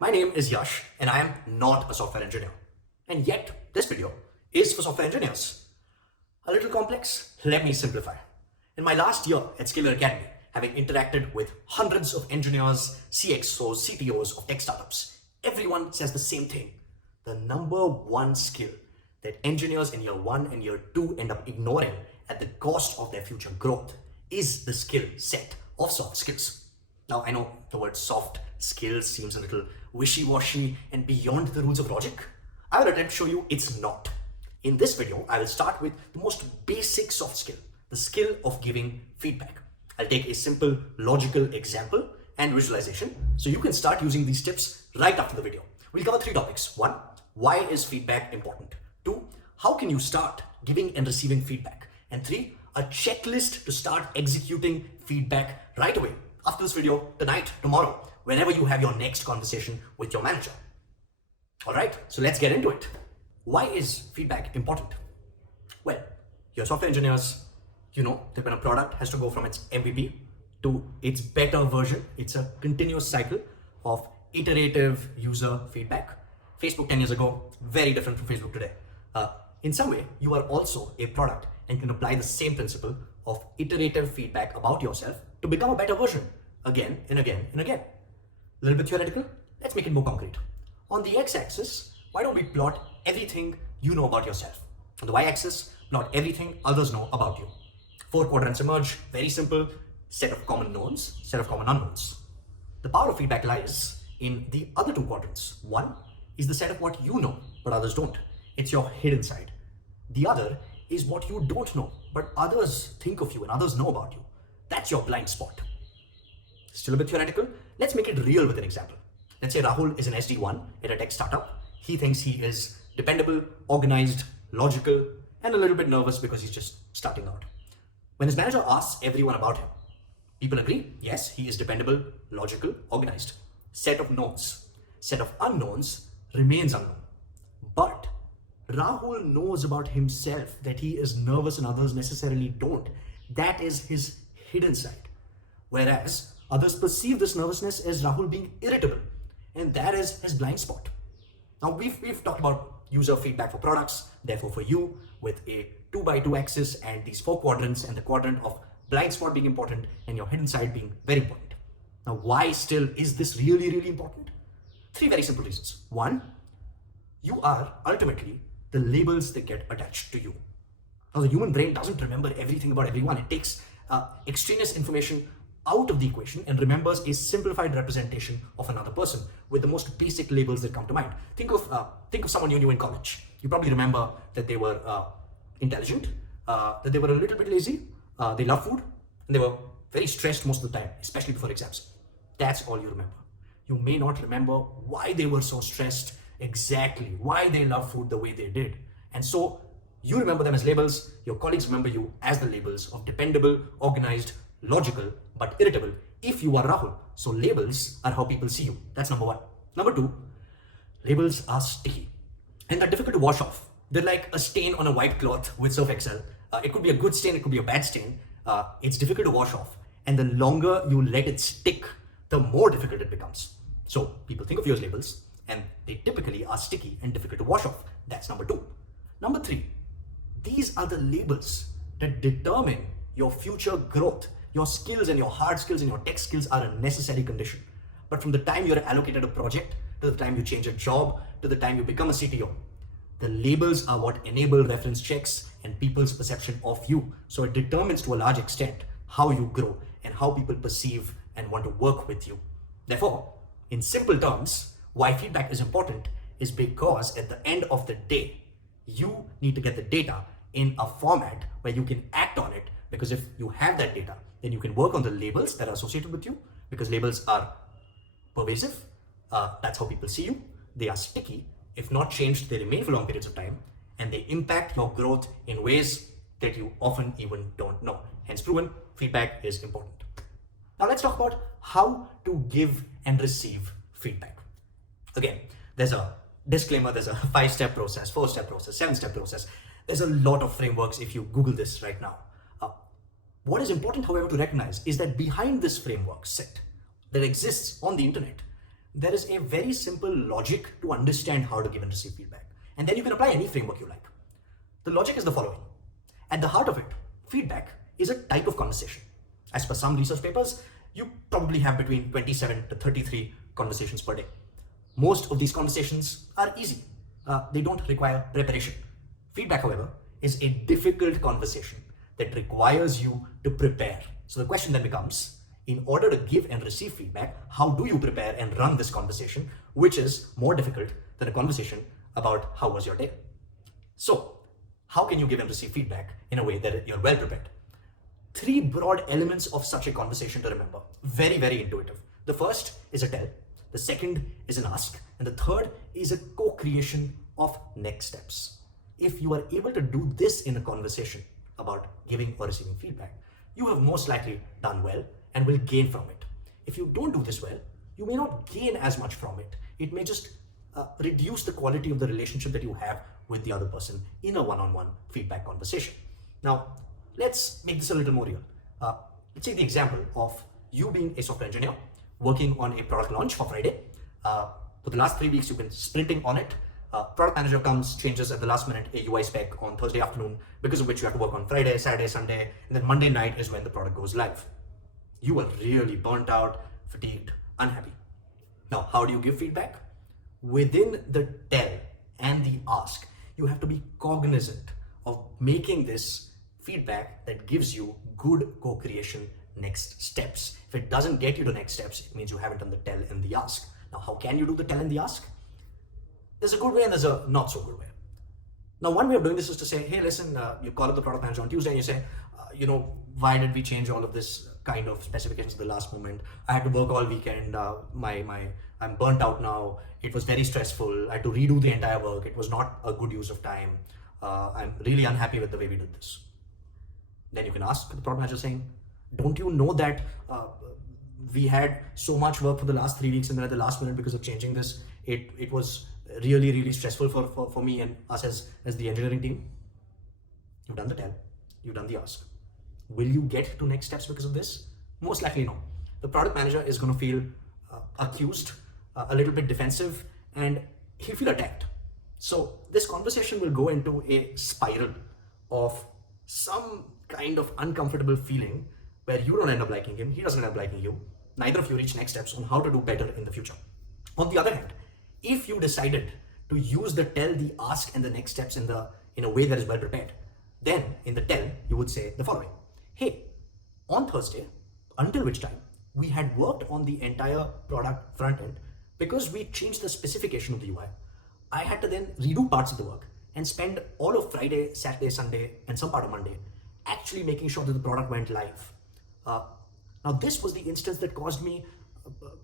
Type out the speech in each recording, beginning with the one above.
my name is Yash and I am not a software engineer. And yet, this video is for software engineers. A little complex? Let me simplify. In my last year at Scalar Academy, having interacted with hundreds of engineers, CXOs, CTOs of tech startups, everyone says the same thing. The number one skill that engineers in year 1 and year 2 end up ignoring at the cost of their future growth is the skill set of soft skills. Now, I know the word soft skills seems a little wishy-washy and beyond the rules of logic. I will attempt to show you it's not. In this video, I will start with the most basic soft skill, the skill of giving feedback. I'll take a simple logical example and visualization so you can start using these tips right after the video. We'll cover 3 topics. 1, why is feedback important? 2, how can you start giving and receiving feedback? And 3, a checklist to start executing feedback right away after this video, tonight, tomorrow, whenever you have your next conversation with your manager. All right, so let's get into it. Why is feedback important? Well, you're software engineers, you know that when a product has to go from its MVP to its beta version, it's a continuous cycle of iterative user feedback. Facebook 10 years ago, very different from Facebook today. In some way, you are also a product and can apply the same principle of iterative feedback about yourself to become a better version again and again and again. A little bit theoretical, let's make it more concrete. On the x-axis, why don't we plot everything you know about yourself? On the y-axis, plot everything others know about you. 4 quadrants emerge, very simple, set of common knowns, set of common unknowns. The power of feedback lies in the other 2 quadrants. 1 is the set of what you know, but others don't. It's your hidden side. The other is what you don't know, but others think of you and others know about you. That's your blind spot. Still a bit theoretical? Let's make it real with an example. Let's say Rahul is an SD1 at a tech startup. He thinks he is dependable, organized, logical, and a little bit nervous because he's just starting out. When his manager asks everyone about him, people agree, yes, he is dependable, logical, organized. Set of knowns. Set of unknowns remains unknown. But Rahul knows about himself that he is nervous and others necessarily don't. That is his hidden side. Whereas others perceive this nervousness as Rahul being irritable, and that is his blind spot. Now we've talked about user feedback for products, therefore for you, with a 2x2 axis and these 4 quadrants, and the quadrant of blind spot being important and your hidden side being very important. Now why still is this really important? 3 very simple reasons. 1, you are ultimately the labels that get attached to you. Now the human brain doesn't remember everything about everyone. It takes extraneous information out of the equation and remembers a simplified representation of another person with the most basic labels that come to mind. Think of someone you knew in college. You probably remember that they were intelligent, that they were a little bit lazy, they love food, and they were very stressed most of the time, especially before exams. That's all you remember. You may not remember why they were so stressed, exactly why they love food the way they did. And so you remember them as labels, your colleagues remember you as the labels of dependable, organized, logical, but irritable if you are Rahul. So labels are how people see you. That's number 1. Number 2, labels are sticky and they're difficult to wash off. They're like a stain on a white cloth with Surf Excel. It could be a good stain, it could be a bad stain. It's difficult to wash off, and the longer you let it stick, the more difficult it becomes. So people think of you as labels, and they typically are sticky and difficult to wash off. That's number 2. Number 3, these are the labels that determine your future growth. Your skills and your hard skills and your tech skills are a necessary condition. But from the time you're allocated a project, to the time you change a job, to the time you become a CTO, the labels are what enable reference checks and people's perception of you. So it determines to a large extent how you grow and how people perceive and want to work with you. Therefore, in simple terms, why feedback is important is because at the end of the day, you need to get the data in a format where you can act on it, because if you have that data, then you can work on the labels that are associated with you, because labels are pervasive. That's how people see you. They are sticky. If not changed, they remain for long periods of time, and they impact your growth in ways that you often even don't know. Hence proven, feedback is important. Now let's talk about how to give and receive feedback. Again, there's a disclaimer, there's a 5-step process, 4-step process, 7-step process. There's a lot of frameworks if you Google this right now. What is important, however, to recognize is that behind this framework set that exists on the internet, there is a very simple logic to understand how to give and receive feedback. And then you can apply any framework you like. The logic is the following. At the heart of it, feedback is a type of conversation. As per some research papers, you probably have between 27 to 33 conversations per day. Most of these conversations are easy. They don't require preparation. Feedback, however, is a difficult conversation that requires you to prepare. So the question then becomes, in order to give and receive feedback, how do you prepare and run this conversation, which is more difficult than a conversation about how was your day? So, how can you give and receive feedback in a way that you're well prepared? Three broad elements of such a conversation to remember. Very, very intuitive. The first is a tell, the second is an ask, and the third is a co-creation of next steps. If you are able to do this in a conversation about giving or receiving feedback, you have most likely done well and will gain from it. If you don't do this well, you may not gain as much from it. It may just reduce the quality of the relationship that you have with the other person in a one-on-one feedback conversation. Now, let's make this a little more real. Let's take the example of you being a software engineer working on a product launch for Friday. For the last 3 weeks, you've been sprinting on it. Product manager comes, changes at the last minute a UI spec on Thursday afternoon, because of which you have to work on Friday, Saturday, Sunday, and then Monday night is when the product goes live. You are really burnt out, fatigued, unhappy. Now, how do you give feedback? Within the tell and the ask, you have to be cognizant of making this feedback that gives you good co-creation next steps. If it doesn't get you to next steps, it means you haven't done the tell and the ask. Now, how can you do the tell and the ask? There's a good way and there's a not so good way. Now, one way of doing this is to say, hey, listen, you call up the product manager on Tuesday and you say, why did we change all of this kind of specifications at the last moment? I had to work all weekend. I'm burnt out now. It was very stressful. I had to redo the entire work. It was not a good use of time. I'm really unhappy with the way we did this. Then you can ask the product manager saying, don't you know that we had so much work for the last 3 weeks and then at the last minute because of changing this, it was really, really stressful for me and us as the engineering team? You've done the tell, you've done the ask. Will you get to next steps because of this? Most likely no. The product manager is going to feel accused, a little bit defensive, and he'll feel attacked. So this conversation will go into a spiral of some kind of uncomfortable feeling where you don't end up liking him, he doesn't end up liking you. Neither of you reach next steps on how to do better in the future. On the other hand, if you decided to use the tell, the ask, and the next steps in a way that is well prepared, then in the tell, you would say the following. Hey, on Thursday, until which time we had worked on the entire product front end, because we changed the specification of the UI, I had to then redo parts of the work and spend all of Friday, Saturday, Sunday, and some part of Monday actually making sure that the product went live. Now, this was the instance that caused me,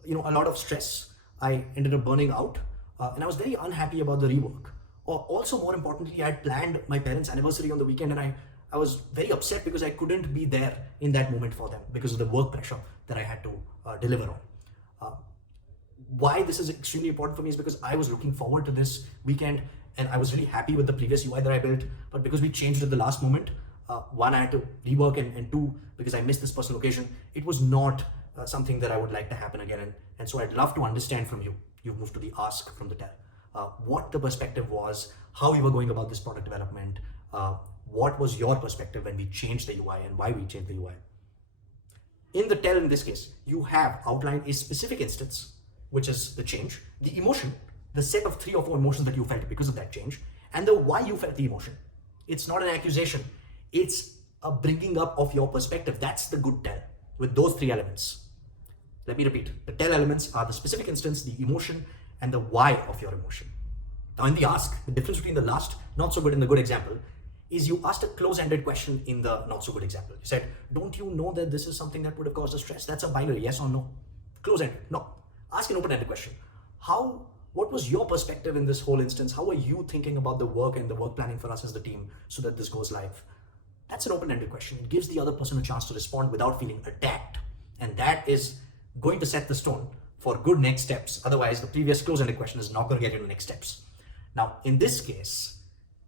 a lot of stress. I ended up burning out, and I was very unhappy about the rework. Also, more importantly, I had planned my parents' anniversary on the weekend, and I was very upset because I couldn't be there in that moment for them because of the work pressure that I had to deliver on. Why this is extremely important for me is because I was looking forward to this weekend and I was really happy with the previous UI that I built, but because we changed at the last moment, one, I had to rework, and two, because I missed this personal occasion, it was not something that I would like to happen again. And so I'd love to understand from you, you've moved to the ask from the tell, what the perspective was, how you were going about this product development, what was your perspective when we changed the UI and why we changed the UI. In the tell, in this case, you have outlined a specific instance, which is the change, the emotion, the set of 3 or 4 emotions that you felt because of that change, and the why you felt the emotion. It's not an accusation. It's a bringing up of your perspective. That's the good tell with those 3 elements. Let me repeat. The tell elements are the specific instance, the emotion, and the why of your emotion. Now, in the ask, the difference between the last not so good and the good example is you asked a close-ended question in the not so good example. You said, don't you know that this is something that would have caused us stress? That's a binary, yes or no. Close-ended, no. Ask an open-ended question. What was your perspective in this whole instance? How are you thinking about the work and the work planning for us as the team so that this goes live? That's an open-ended question. It gives the other person a chance to respond without feeling attacked. And that is going to set the stone for good next steps. Otherwise, the previous close-ended question is not going to get you to next steps. Now, in this case,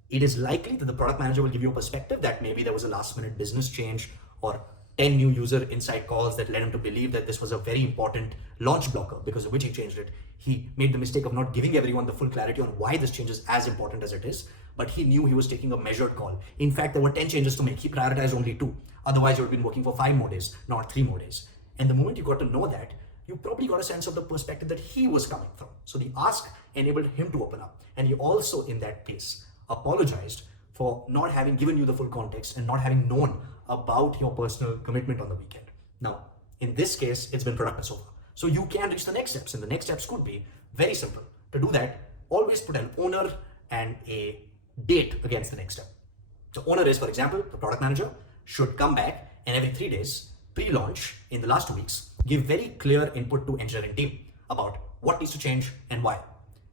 it is likely that the product manager will give you a perspective that maybe there was a last-minute business change or 10 new user insight calls that led him to believe that this was a very important launch blocker, because of which he changed it. He made the mistake of not giving everyone the full clarity on why this change is as important as it is, but he knew he was taking a measured call. In fact, there were 10 changes to make. He prioritized only 2. Otherwise, you would have been working for 5 more days, not 3 more days. And the moment you got to know that, you probably got a sense of the perspective that he was coming from. So the ask enabled him to open up. And he also, in that case, apologized for not having given you the full context and not having known about your personal commitment on the weekend. Now, in this case, it's been productive so far. So you can reach the next steps, and the next steps could be very simple. To do that, always put an owner and a date against the next step. So owner is, for example, the product manager should come back and every 3 days, pre-launch in the last 2 weeks, give very clear input to engineering team about what needs to change and why.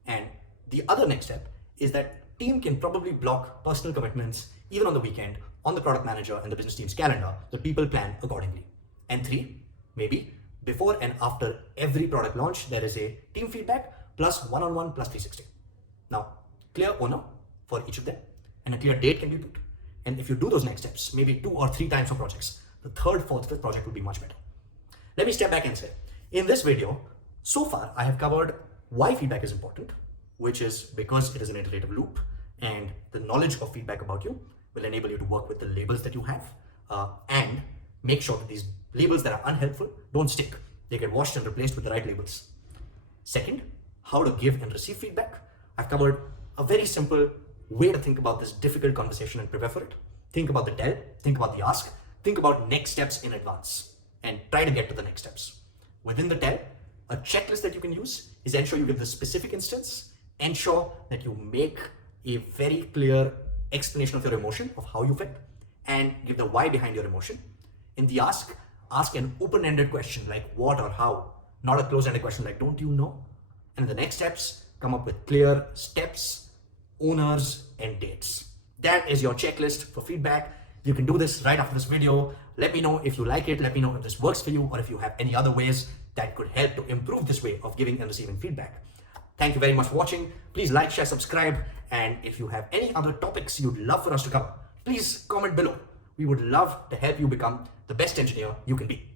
And the other next step is that team can probably block personal commitments even on the weekend on the product manager and the business team's calendar, the people plan accordingly. And 3, maybe before and after every product launch, there is a team feedback plus one-on-one plus 360. Now, clear owner for each of them and a clear date can be put. And if you do those next steps, maybe 2 or 3 times for projects, the 3rd, 4th, 5th project will be much better. Let me step back and say, in this video, so far I have covered why feedback is important, which is because it is an iterative loop, and the knowledge of feedback about you will enable you to work with the labels that you have and make sure that these labels that are unhelpful don't stick. They get washed and replaced with the right labels. Second, how to give and receive feedback. I've covered a very simple way to think about this difficult conversation and prepare for it. Think about the tell, think about the ask, think about next steps in advance, and try to get to the next steps. Within the tell, a checklist that you can use is ensure you give the specific instance, ensure that you make a very clear explanation of your emotion, of how you felt, and give the why behind your emotion. In the ask an open-ended question like what or how, not a closed-ended question like don't you know? And in the next steps, come up with clear steps, owners, and dates. That is your checklist for feedback. You can do this right after this video. Let me know if you like it. Let me know if this works for you or if you have any other ways that could help to improve this way of giving and receiving feedback. Thank you very much for watching. Please like, share, subscribe. And if you have any other topics you'd love for us to cover, please comment below. We would love to help you become the best engineer you can be.